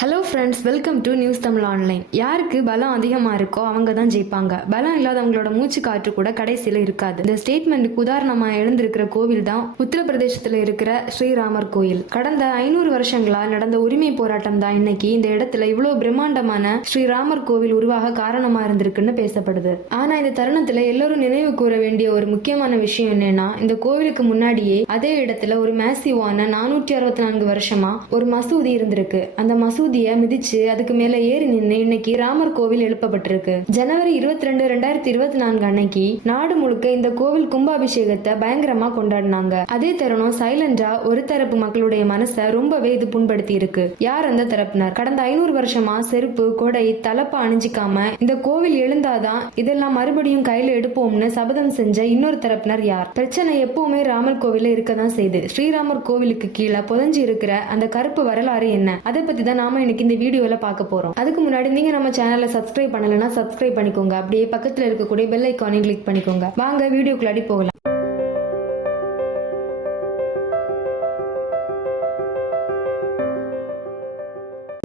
Hello friends, welcome to news Tamil online. யாருக்கு பலம் அதிகமாக இருக்கோ அவங்க தான் ஜெயிப்பாங்க. பலம் இல்லாதவங்களோட மூச்சு காற்று கூட கடைசியில் இருக்காது. இந்த ஸ்டேட்மெண்ட்டுக்கு உதாரணமாக எழுந்திருக்கிற கோவில் தான் உத்தரப்பிரதேசத்தில் இருக்கிற ஸ்ரீராமர் கோயில். கடந்த 500 வருஷங்களா நடந்த உரிமை போராட்டம் தான் இன்னைக்கு இந்த இடத்துல இவ்வளோ பிரம்மாண்டமான ஸ்ரீராமர் கோவில் உருவாக காரணமா இருந்திருக்குன்னு பேசப்படுது. ஆனா இந்த தருணத்துல எல்லோரும் நினைவு கூற வேண்டிய ஒரு முக்கியமான விஷயம் என்னன்னா, இந்த கோவிலுக்கு முன்னாடியே அதே இடத்துல ஒரு மேசிவான 464 வருஷமா ஒரு மசூதி இருந்திருக்கு. அந்த மசூதியை மிதிச்சு அதுக்கு மேல ஏறி நின்று இன்னைக்கு ராமர் கோவில் எழுப்பப்பட்டிருக்கு. ஜனவரி 22, 2024 அன்னைக்கு நாடு முழுக்க இந்த கோவில் கும்பாபிஷேகத்தை பயங்கரமா கொண்டாடினாங்க. அதே தருணம் சைலண்டா ஒரு தரப்பு மக்களுடைய மனசை ரொம்பவே இது புண்படுத்தி இருக்கு. யார் அந்த தரப்பினர்? கடந்த 500 வருஷமா செருப்பு, கொடை, தலப்பா அணிஞ்சிக்காம இந்த கோவில் எழுந்தாதான் இதெல்லாம் மறுபடியும் கையில எடுப்போம்னு சபதம் செஞ்ச இன்னொரு தரப்பினர் யார்? பிரச்சனை எப்பவுமே ராமர் கோவில இருக்கதான் செய்யுது. ஸ்ரீராமர் கோவிலுக்கு கீழே புதஞ்சு இருக்கிற அந்த கருப்பு வரலாறு என்ன? அதை பத்தி தான் நாம இன்னைக்கு இந்த வீடியோல பார்க்க போறோம். அதுக்கு முன்னாடி நீங்க நம்ம சேனலை சப்ஸ்கிரைப் பண்ணலன்னா சப்ஸ்கிரைப் பண்ணிக்கோங்க. அப்படியே பக்கத்துல இருக்கக்கூடிய பெல் ஐகானையும் கிளிக் பண்ணிக்கோங்க. வாங்க வீடியோக்குள்ளாடி போகலாம்.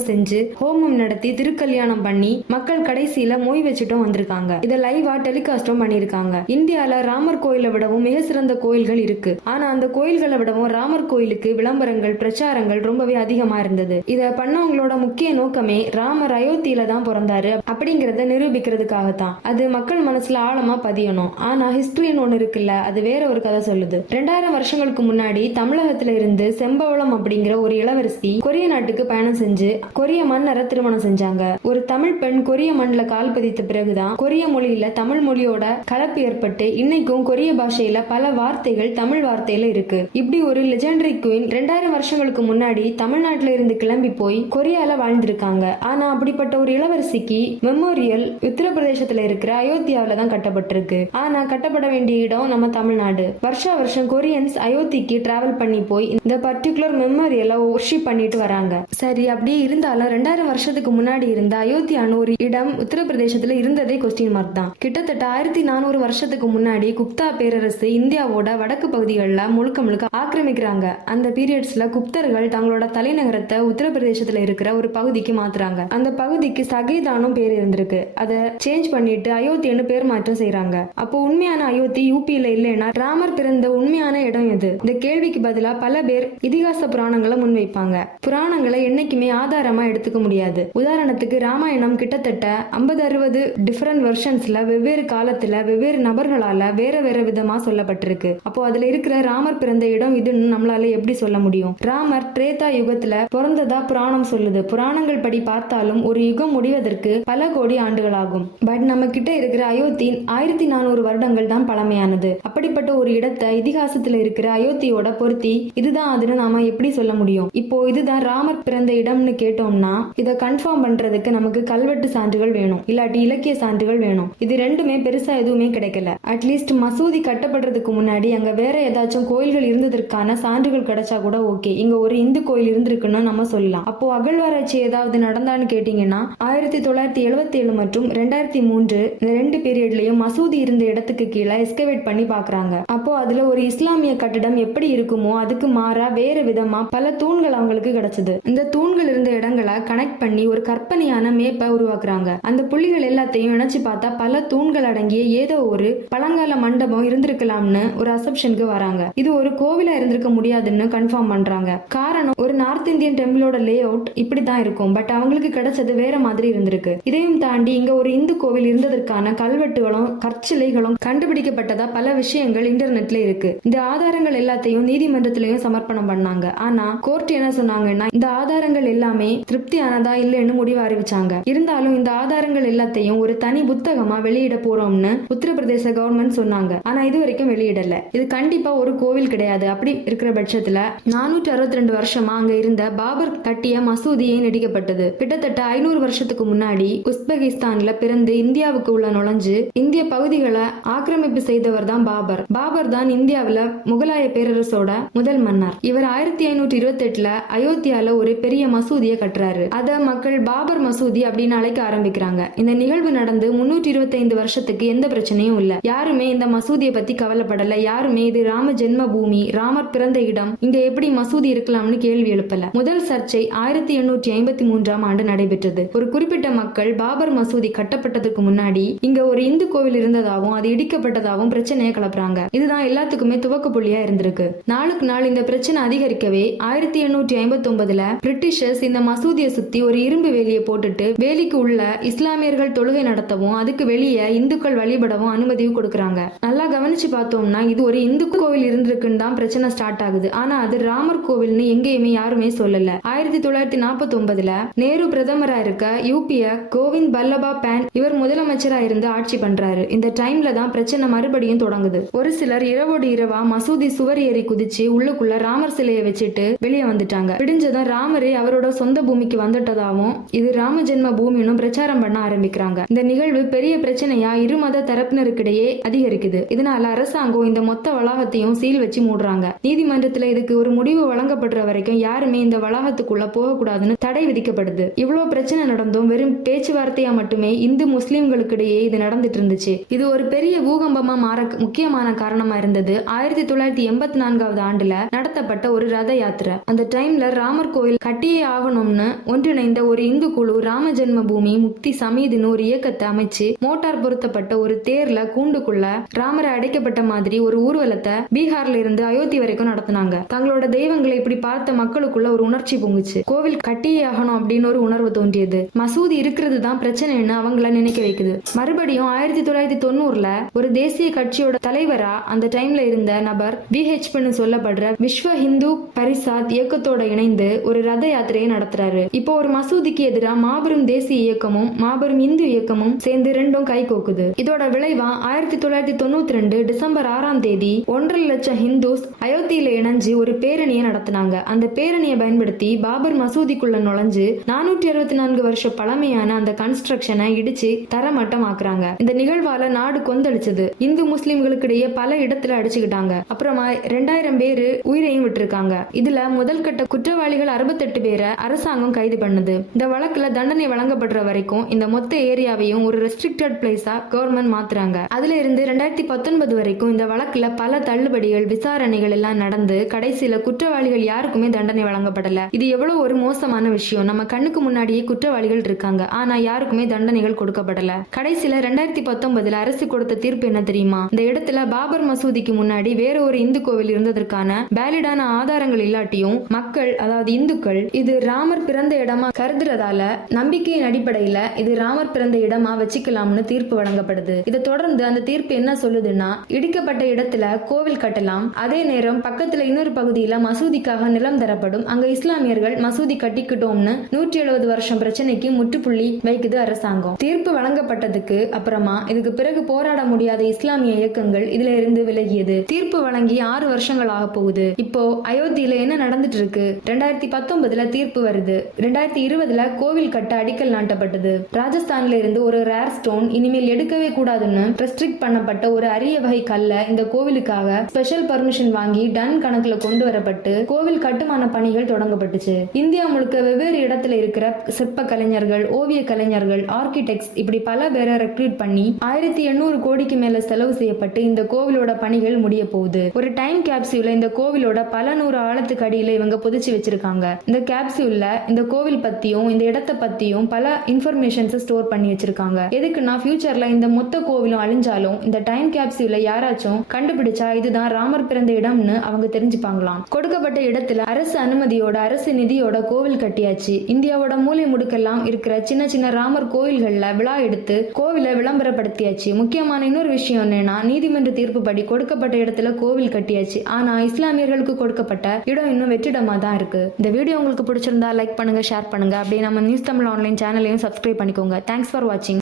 செஞ்சு ஹோமம் நடத்தி திருக்கல்யாணம் பண்ணி மக்கள் கடைசியில மொய் வச்சுட்டும் வந்திருக்காங்க. இதை லைவா டெலிகாஸ்டும் பண்ணிருக்காங்க. இந்தியால ராமர் கோயிலை விடவும் மிக சிறந்த கோயில்கள் இருக்கு. ஆனா அந்த கோயில்களை விடவும் ராமர் கோயிலுக்கு விளம்பரங்கள், பிரச்சாரங்கள் ரொம்பவே அதிகமா இருந்தது. இத பண்ணவங்களோட முக்கிய நோக்கமே ராமர் அயோத்தியில தான் பிறந்தாரு அப்படிங்கறத நிரூபிக்கிறதுக்காகத்தான். அது மக்கள் மனசுல ஆழமா பதியணும். ஆனா ஹிஸ்டரின்னு ஒண்ணு இருக்குல்ல, அது வேற ஒரு கதை சொல்லுது. 2000 வருஷங்களுக்கு முன்னாடி தமிழகத்துல இருந்து செம்பவளம் அப்படிங்கிற ஒரு இளவரசி கொரிய நாட்டுக்கு பயணம் செஞ்சு கொரிய மன்னரை திருமணம் செஞ்சாங்க. ஒரு தமிழ் பெண் கொரிய மண்ணில கால் பதித்த பிறகுதான் கொரிய மொழியில தமிழ் மொழியோட கலப்பு ஏற்பட்டு இன்னைக்கும் கொரிய பாஷையில பல வார்த்தைகள் தமிழ் வார்த்தையில இருக்கு. இப்படி ஒரு லெஜெண்டரி குயின் 2000 வருஷங்களுக்கு முன்னாடி தமிழ்நாட்டுல இருந்து கிளம்பி போய் கொரியால வாழ்ந்திருக்காங்க. ஆனா அப்படிப்பட்ட ஒரு இளவரசிக்கு மெமோரியல் உத்தரப்பிரதேசத்துல இருக்கிற அயோத்தியாவில தான் கட்டப்பட்டிருக்கு. ஆனா கட்டப்பட வேண்டிய இடம் நம்ம தமிழ்நாடு. வருஷா வருஷம் கொரியன்ஸ் அயோத்திக்கு டிராவல் பண்ணி போய் இந்த பர்டிகுலர் மெமோரியலை வொர்ஷிப் பண்ணிட்டு வராங்க. சரி, அப்படியே இருந்தாலும் 2000 வருஷத்துக்கு முன்னாடி இருந்த அயோத்தியான ஒரு இடம் உத்தரப்பிரதேசத்துல இருந்ததே கொஸ்டின் மார்க் தான். கிட்டத்தட்ட 1400 வருஷத்துக்கு முன்னாடி குப்தா பேரரசு இந்தியாவோட வடக்கு பகுதிகளில் முழுக்க ஆக்கிரமிக்கிறாங்க. அந்த பீரியட்ஸ்ல குப்தர்கள் தங்களோட தலைநகரத்தை உத்தரப்பிரதேசத்துல இருக்கிற ஒரு பகுதிக்கு மாத்துறாங்க. அந்த பகுதிக்கு சகைதானும் பேர் இருந்திருக்கு. அதை சேஞ்ச் பண்ணிட்டு அயோத்தின்னு பேர் மாற்றம் செய்யறாங்க. அப்போ உண்மையான அயோத்தி யூபியில இல்லைன்னா ராமர் பிறந்த உண்மையான இடம் எது? இந்த கேள்விக்கு பதிலா பல பேர் இதிகாச புராணங்களை முன்வைப்பாங்க. புராணங்களை என்னைக்குமே ஆதாரமா எடுத்துக்க முடியாது. உதாரணத்துக்கு ராமாயணம் கிட்டத்தட்ட 50-60 டிஃபரெண்ட் வெர்ஷன்ஸ்ல வெவ்வேறு காலத்துல வெவ்வேறு நபர்களால வேற வேற விதமா சொல்லப்பட்டிருக்கு. அப்போ அதுல இருக்கிற ராமர் பிறந்த இடம் இதுன்னு நம்மளால எப்படி சொல்ல முடியும்? ராமர் திரேதா யுகத்துல பிறந்ததா புராணம் சொல்லுது. புராணங்கள் படி பார்த்தாலும் ஒரு யுகம் முடிவதற்கு பல கோடி ஆண்டுகள் ஆகும். பட் நம்ம கிட்ட இருக்கிற அயோத்தி 1400 வருடங்கள் தான் பழமையானது. அப்படிப்பட்ட ஒரு இடத்தை இதிகாசத்துல இருக்கிற அயோத்தியோட பொருத்தி இதுதான் அதுன்னு நாம எப்படி சொல்ல முடியும்? இப்போ இதுதான் ராமர் பிறந்த இடம்னு கேட்டோம்னா இதை கன்ஃபார்ம் பண்றதுக்கு நமக்கு கல்வெட்டு சான்றுகள் வேணும், இல்லாட்டி இலக்கிய சான்றுகள் வேணும். இது ரெண்டுமே பெருசா எதுவுமே கிடைக்கல. அட்லீஸ்ட் மசூதி கட்டப்படுறதுக்கு முன்னாடி அங்க வேற ஏதாச்சும் கோயில்கள் இருந்ததற்கான சான்றுகள் கிடைச்சா கூட ஓகே, இங்க ஒரு இந்து கோயில் இருந்திருக்குன்னு நம்ம சொல்லலாம். அப்போ அகழ்வாராய்ச்சி ஏதாவது நடந்தான்னு கேட்டீங்கன்னா 1977 மற்றும் 2003 இந்த 2 பீரியட்லயும் மசூதி இருந்த இடத்துக்கு கீழே எஸ்கவேட் பண்ணி பாக்குறாங்க. அப்போ அதுல ஒரு இஸ்லாமிய கட்டிடம் எப்படி இருக்குமோ அதுக்கு மாறா வேற விதமா பல தூண்கள் அவங்களுக்கு கிடைச்சது. இந்த தூண்கள் இருந்த இடங்களை கனெக்ட் பண்ணி ஒரு கற்பனையான மேப்பை உருவாக்குறாங்க. அந்த புள்ளிகள் எல்லாத்தையும் இணைச்சு பார்த்தா பல தூண்கள் அடங்கிய ஏதோ ஒரு பழங்கால மண்டபம் இருந்திருக்கலாம்னு ஒரு அசப்ஷனுக்கு வராங்க. இது ஒரு கோவிலா இருந்திருக்க முடியாதுன்னு கன்ஃபார்ம் பண்றாங்க. காரணம், ஒரு நார்த் இந்தியன் டெம்பிளோட லே அவுட் இப்படிதான் இருக்கும். பட் அவங்களுக்கு கிடைச்சது வேற மாதிரி இருந்திருக்கு. இதையும் தாண்டி இங்க ஒரு இந்து கோவில் இருந்ததற்கான கல்வெட்டுகளும் கற்சிலைகளும் கண்டுபிடிக்கப்பட்டதா பல விஷயங்கள் இன்டர்நெட்ல இருக்கு. இந்த ஆதாரங்கள் எல்லாத்தையும் நீதிமன்றத்திலையும் சமர்ப்பணம் பண்ணாங்க. ஆனா கோர்ட் என்ன சொன்னாங்கன்னா இந்த ஆதாரங்கள் எல்லாமே திருப்தியானதா இல்லைன்னு முடிவு அறிவிச்சாங்க. இருந்தாலும் இந்த ஆதாரங்கள் எல்லாத்தையும் ஒரு தனி புத்தகமா வெளியிட போறோம்னு உத்தரப்பிரதேச கவர்மெண்ட் சொன்னாங்க. ஆனா இது வரைக்கும் வெளியிடல. இது கண்டிப்பா ஒரு கோவில் கிடையாது. அப்படி இருக்கிற பட்சத்துல 462 வருஷமா அங்க இருந்த பாபர் கட்டிய மசூதியை நடிக்கப்பட்டது. கிட்டத்தட்ட 500 வருஷத்துக்கு முன்னாடி உஸ்பெகிஸ்தான்ல பிறந்து இந்தியாவுக்கு உள்ள நுழைஞ்சு இந்திய பகுதிகளை ஆக்கிரமிப்பு செய்தவர் தான் பாபர். பாபர் தான் இந்தியாவில முகலாய பேரரசோட முதல் மன்னர். இவர் 1528 அயோத்தியால ஒரு பெரிய மசூதியை கட்டுறாரு. அத மக்கள் பாபர் மசூதி அப்படின்னு அழைக்க ஆரம்பிக்கிறாங்க. இந்த நிகழ்வு நடந்து 325 வருஷத்துக்கு எந்த பிரச்சனையும் இல்ல. யாருமே இந்த மசூதியை பத்தி கவலைப்படல. யாருமே இது ராம ஜென்ம பூமி, ராமர் பிறந்த இடம், இங்க எப்படி மசூதி இருக்கலாம்னு கேள்வி எழுப்பல. முதல் சர்ச்சை 1853ஆம் ஆண்டு நடைபெற்றது. ஒரு குறிப்பிட்ட மக்கள் பாபர் மசூதி கட்டப்பட்டதுக்கு முன்னாடி இங்க ஒரு இந்து கோவில் இருந்ததாகவும் அது இடிக்கப்பட்டதாகவும் பிரச்சனையை கிளப்புறாங்க. இதுதான் எல்லாத்துக்குமே துவக்க புள்ளியா இருந்திருக்கு. நாளுக்கு நாள் இந்த பிரச்சனை அதிகரிக்கவே 1859ல பிரிட்டிஷர்ஸ் இந்த மசூதியை சுத்தி ஒரு இரும்பு வேலியை போட்டுட்டு வேலிக்கு உள்ள இஸ்லாமியர்கள் தொழுகை நடத்தவும் அதுக்கு வெளியே இந்துக்கள் வழிபடவும் அனுமதியும் கொடுக்கறாங்க. நல்லா கவனிச்சு பார்த்தோம்னா இது ஒரு இந்து கோவில் இருந்திருக்குன்னு தான் பிரச்சனை ஸ்டார்ட் ஆகுது. ஆனா அது ராமர் கோவில்னு எங்கேயுமே யாருமே சொல்லல. 1949ல நேரு பிரதமரா இருக்க யூபிய கோவிந்த் பல்லபா பேன் இவர் முதலமைச்சரா இருந்து ஆட்சி பண்றாரு. இந்த டைம்ல தான் பிரச்சனை மறுபடியும் தொடங்குது. ஒரு சிலர் இரவோடு இரவா மசூதி சுவர் ஏறி குதிச்சு உள்ளுக்குள்ள ராமர் சிலையை வச்சுட்டு வெளியே வந்துட்டாங்க. விடிஞ்சதும் ராமரே அவரோட சொந்த பூமிக்கு வந்துட்டதாவும் இது ராம ஜென்ம பூமின்னு பிரச்சாரம் பண்ண ஆரம்பிக்கிறாங்க. இந்த நிகழ்வு பெரிய பிரச்சனையா இரு மத தரப்பினருக்கிடையே அதிகரிக்குது. இதனால அரசாங்கம் இந்த மொத்த வளாகத்தையும் சீல் வச்சு மூடுறாங்க. நீதிமன்றத்துல இதுக்கு ஒரு முடிவு வழங்கப்படுற வரைக்கும் யாருமே இந்த வளாகத்துக்குள்ள போகக்கூடாதுன்னு தடை விதிக்கப்படுது. இவ்வளவு பிரச்சனை நடந்தும் வெறும் பேச்சுவார்த்தையா மட்டுமே இந்து முஸ்லிம்களுக்கிடையே இது நடந்துட்டு இருந்துச்சு. இது ஒரு பெரிய பூகம்பமா மாற முக்கியமான காரணமா இருந்தது 1984வது ஆண்டுல நடத்தப்பட்ட ஒரு ரத யாத்திரை. அந்த டைம்ல ராமர் கோயில் கட்டியே ஆகணும்னு ஒன்றிணைந்த ஒரு இந்து குழு ராம ஜென்ம பூமி முக்தி சமீதுன்னு ஒரு இயக்கத்தை அமைச்சு மோட்டார் பொருத்தப்பட்ட ஒரு தேர்ல கூண்டுக்குள்ள ராமரை அடைக்கப்பட்ட மாதிரி ஒரு ஊர்வலத்தை பீகார்ல இருந்து அயோத்தி வரைக்கும் நடத்தினாங்க. தங்களோட தெய்வங்களை இப்படி பார்த்த மக்களுக்குள்ள ஒரு உணர்ச்சி பொங்குச்சு. கோவில் கட்டியே ஆகணும் அப்படின்னு ஒரு உணர்வு தோன்றியது. மசூதி இருக்கிறது தான் பிரச்சனைன்னு அவங்கள நினைக்க வைக்குது. மறுபடியும் 1990ல ஒரு தேசிய கட்சியோட தலைவரா அந்த டைம்ல இருந்த நபர் விஹெச்பின்னு சொல்லப்படுற விஸ்வ ஹிந்து பரிசாத் இயக்கத்தோட இணைந்து ஒரு ரத யாத்திரையை நடத்துறாரு. இப்போ ஒரு மசூதிக்கு எதிராக மாபெரும் தேசிய இயக்கமும் மாபெரும் இந்து இயக்கமும் சேர்ந்து ரெண்டும் கை கோக்குது. இதோட விளைவா 1992 டிசம்பர் 6ஆம் தேதி 1.5 லட்சம் ஹிந்துஸ் அயோத்தியில இணைஞ்சு ஒரு பேரணியை நடத்தினாங்க. அந்த பேரணியை பயன்படுத்தி பாபர் மசூதிக்குள்ள நுழைஞ்சு 464 வருஷம் பழமையான அந்த கன்ஸ்ட்ரக்ஷனை இடிச்சு தரமட்டம் ஆக்குறாங்க. இந்த நிகழ்வால நாடு கொந்தளிச்சது. இந்து முஸ்லிம்களுக்கு இடையே பல இடத்துல அடிச்சுக்கிட்டாங்க. அப்புறமா 2000 பேரு உயிரையும் விட்டுருக்காங்க. இதுல முதல் கட்ட குற்றவாளிகள் 68 பேரை அரசாங்கம் கைது பண்ணுது. இந்த வழக்குல தண்டனை வழங்கப்படுற வரைக்கும் இந்த மொத்த ஏரியாவையும் ஒரு ரெஸ்ட்ரிக்டட் பிளேஸா கவர்மெண்ட் மாத்துறாங்க. அதுல இருந்து 2019 வரைக்கும் இந்த வழக்குல பல தள்ளுபடிகள் விசாரணைகள் எல்லாம் நடந்து கடைசியில குற்றவாளிகள் யாருக்குமே தண்டனை வழங்கப்படல. இது எவ்வளவு ஒரு மோசமான விஷயம். நம்ம கண்ணுக்கு முன்னாடியே குற்றவாளிகள் இருக்காங்க, ஆனா யாருக்குமே தண்டனைகள் கொடுக்கப்படல. கடைசியில 2019ல அரசு கொடுத்த தீர்ப்பு என்ன தெரியுமா? இந்த இடத்துல பாபர் மசூதிக்கு முன்னாடி வேற ஒரு இந்து கோவில் இருந்ததற்கான வேலிடான ஆதாரங்கள் இல்லாட்டியும் மக்கள், அதாவது இந்துக்கள், இது ராமர் பிறந்த இடமா கருதுறதால நம்பிக்கையின் அடிப்படையில இது ராமர் பிறந்த இடமா வச்சுக்கலாம்னு தீர்ப்பு வழங்கப்படுது. இதை தொடர்ந்து அந்த தீர்ப்பு என்ன சொல்லுதுன்னா, இடிக்கப்பட்ட இடத்துல கோவில் கட்டலாம், அதே நேரம் பக்கத்துல இன்னொரு பகுதியில மசூதிக்காக நிலம் தரப்படும், அங்க இஸ்லாமியர்கள் மசூதி கட்டிக்கிட்டோம்னு 170 வருஷம் பிரச்சனைக்கு முற்றுப்புள்ளி வைக்குது அரசாங்கம். தீர்ப்பு வழங்கப்பட்டதுக்கு அப்புறமா இதுக்கு பிறகு போராட முடியாத இஸ்லாமிய இயக்கங்கள் இதுல இருந்து விலகியது. தீர்ப்பு வழங்கி 6 வருஷங்கள் ஆக போகுது. இப்போ அயோத்தியில என்ன நடந்துட்டு இருக்கு? 2019ல தீர்ப்பு வருது. 2020ல கோவில் கட்ட அடிக்கல் நாட்டப்பட்டது. ராஜஸ்தான்ல இருந்து ஒரு ரேர் ஸ்டோன் இனிமேல் எடுக்கவே கூடாதுன்னு ரெஸ்ட்ரிக்ட் பண்ணப்பட்ட ஒரு அரிய வகை கல்ல இந்த கோவிலுக்காக ஸ்பெஷல் பர்மிஷன் வாங்கி டன் கணக்குல கொண்டு வரப்பட்டு கோவில் கட்டுமான பணிகள் தொடங்கப்பட்டுச்சு. இந்தியா முழுக்க வெவ்வேறு இடத்துல இருக்கிற சிற்ப கலைஞர்கள், ஓவிய கலைஞர்கள், ஆர்கிடெக்ட்ஸ் இப்படி பல பேரை ரெக்ரூட் பண்ணி 1800 கோடிக்கு மேல செலவு செய்யப்பட்டு இந்த கோவிலோட பணிகள் முடிய போகுது. ஒரு டைம் கேப்சியூல இந்த கோவிலோட பல 100 ஆழத்துக்கு அடியில இவங்க புதைச்சு வச்சிருக்காங்க. இந்த கேப்சியூல்ல இந்த கோவில் பத்தியும் இந்த இடத்தை பத்தியும் பல இன்ஃபர்மேஷன்ஸ் ஸ்டோர் பண்ணி வச்சிருக்காங்க. எதுக்குன்னா ஃபியூச்சர்ல இந்த மொத்த கோவிலும் அழிஞ்சாலும் இந்த டைம் கேப்சியூல யாராச்சும் கண்டுபிடிச்சா இதுதான் ராமர் பிறந்த இடம்னு அவங்க தெரிஞ்சுப்பாங்களாம். கொடுக்கப்பட்ட இடத்துல அரசு அனுமதியோட அரசு நிதியோட கோவில் கட்டியாச்சு. இந்தியாவோட மூலை முடுக்கெல்லாம் இருக்கிற சின்ன சின்ன ராமர் கோவில்கள்ல விழா எடுத்து கோவிலை விளம்பரப்படுத்தியாச்சு. முக்கியமான இன்னொரு விஷயம் என்னன்னா, நீதிமன்ற தீர்ப்பு படி கொடுக்கப்பட்ட இடத்துல கோவில் கட்டியாச்சு. ஆனா இஸ்லாமியர்களுக்கு கொடுக்கப்பட்ட இடம் இன்னும் வெற்றிடமா தான் இருக்கு. இந்த வீடியோ உங்களுக்கு பிடிச்சிருந்தா லைக் பண்ணுங்க, ஷேர் பண்ணுங்க. அப்படியே நம்ம நியூஸ் தமிழ் ஆன்லைன் சேனலையும் சப்ஸ்கிரைப் பண்ணிக்கோங்க. தேங்க்ஸ் ஃபார் வாட்சிங்.